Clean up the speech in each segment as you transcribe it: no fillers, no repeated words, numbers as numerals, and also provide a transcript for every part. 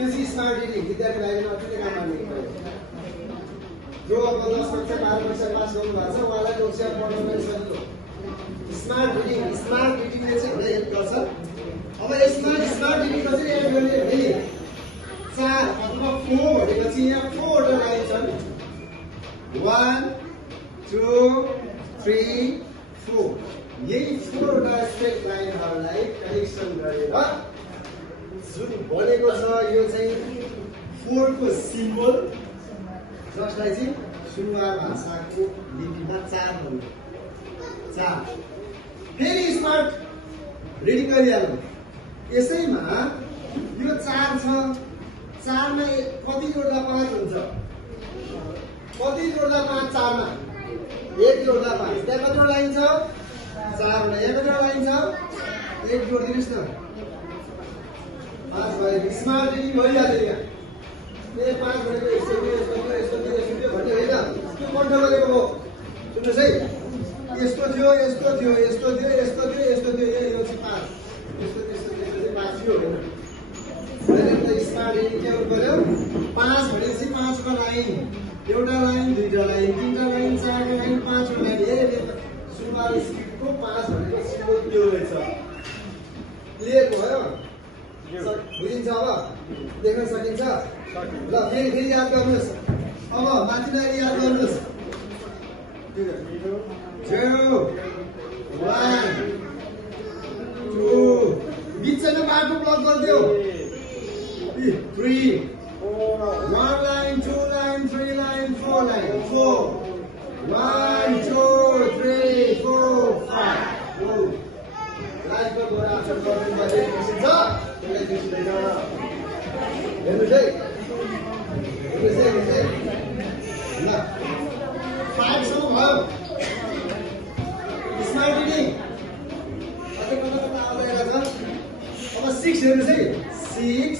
त्यो चाहिँ smart reading विद्यार्थीलाई अत्यन्तै काम लाग्ने भयो। जो अब 10 कक्षा 12 कक्षा पास गर्नु भएको छ उहाँलाई कक्षा पढ्न पनि सजिलो। स्मार्ट रिडिङले चाहिँ हेल्प गर्छ। अब यसमा स्मार्ट रिडिङको चाहिँ एड गर्ने भने 4 अथवा 4 भनेपछि यहाँ 4 वटा लाइन छन्। 1 2 3 4 यही 4 वटा स्ट्रेट लाइनहरूलाई कनेक्सन गरेर जुन बनेको छ यो चाहिँ 4 को सिम्बल जसलाई चाहिँ सुनवार भाषाको लिपिमा 4 भनिन्छ। 4 फेरि स्मार्ट रिडिङ गरिहाल्नु। यसैमा यो 4 छ। 4 मा कति जोड्दा 5 हुन्छ? कति जोड्दा 5 4 मा? 1 जोड्दा 5। त्यहाँ कतिवटा लाइन छ? 4 वटा। यहाँ कतिवटा लाइन छ? 1 जोडिदिनुस् न। 5 भयो। स्मार्ट रिडिङ भइहाल्यो यहाँ। ए 5 भनेको यस्तो भन्ने होइन। त्यो कन्ट्रोल गरेको हो। सुन्नुहोस् है। यस्तो थियो यो चाहिँ 5। यस्तो 5 थियो होइन। स्मार्ट रिडिङ के गर्यो? 5 भनेपछि 5 को लाइन, एउटा लाइन, दुईटा लाइन, तीनटा लाइन, चारटा लाइन, 5 वटा लाइन। सुनवार स्क्रिप्टको 5 भनेको सिम्बल यो रहेछ। क्लियर भयो? बुझिन्छ? अब देख्न सकिन्छ? ल फेरि याद गर्नुहोस्। अब माथिलाई याद गर्नुहोस्। 0 1 2 बिचमा बाटो ब्लक गरिदियो। 3 1 लाइन 2 लाइन 3 लाइन 4 लाइन 4 1 2 3 4 5 लाइनको द्वारा अक्षर गर्नु पर्ने बिर्सिन्छ। त्यसलाई बिर्सिदैन। हेर्नुहोस् है। ल 5 सम्म भयो स्मार्ट रिडिङ। अझै कता आउँदैन छ। अब 6 हेर्नुहोस् है। 6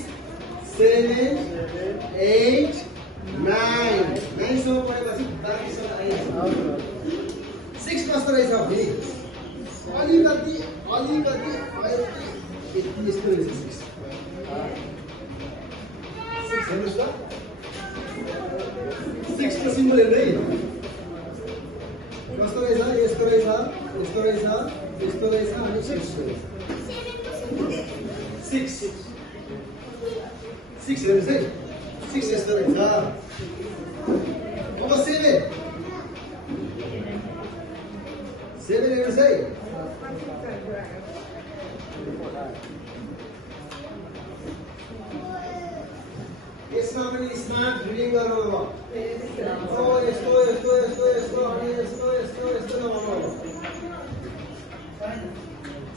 7 8 9 9 सम्म पढेपछि बाँकीसम्म आइन्छ। 6 कस्तो रहेछ भने अलिकति यस्तो रहेछ। 6 हेर्नुहोस् त। 6 को सिम्बल हेर्नु है। कस्तो रहेछ? यस्तो रहेछ अनि 6 हेर्नुहोस् है। 6 यस्तो रहेछ। अब 7 हेर्नुहोस् है। यसमा पनि स्मार्ट रिडिङ गर्नु अब। यस्तो नभन्नु।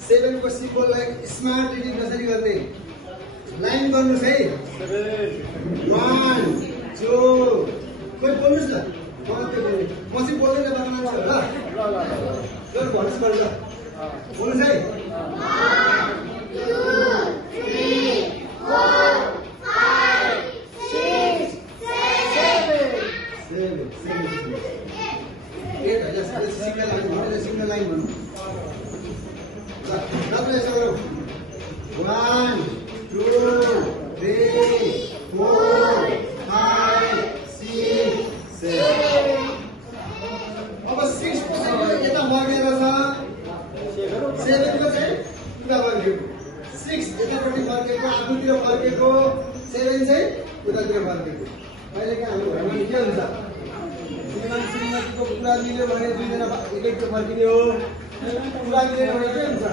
7 को सिम्बललाई स्मार्ट रिडिङ कसरी गर्ने? लाइन गर्नुहोस् है। 1 2 कोही बोल्नुहोस् न। म चाहिँ बोल्दैन बाबा मान्छे ल भन्नुहोस् पऱ्यो ल। बोल्नुहोस् है। 1 2 3 4 5 6 7 सिंगल लाइन भन्नु। ल 1 2 3 4 5 6 7 अब 6 को चाहिँ यता फर्केर छ। 7 को चाहिँ उता फर्केको। 6 यतापट्टि फर्केको, आफूतिर फर्केको। 7 चाहिँ उतातिर फर्केको। अहिले कहाँ हाम्रो घरमा के हुन्छ? श्रीमतीको कुरा मिल्यो भने दुईजना एकैतिर फर्किने हो। कुरा मिलेन भने के हुन्छ?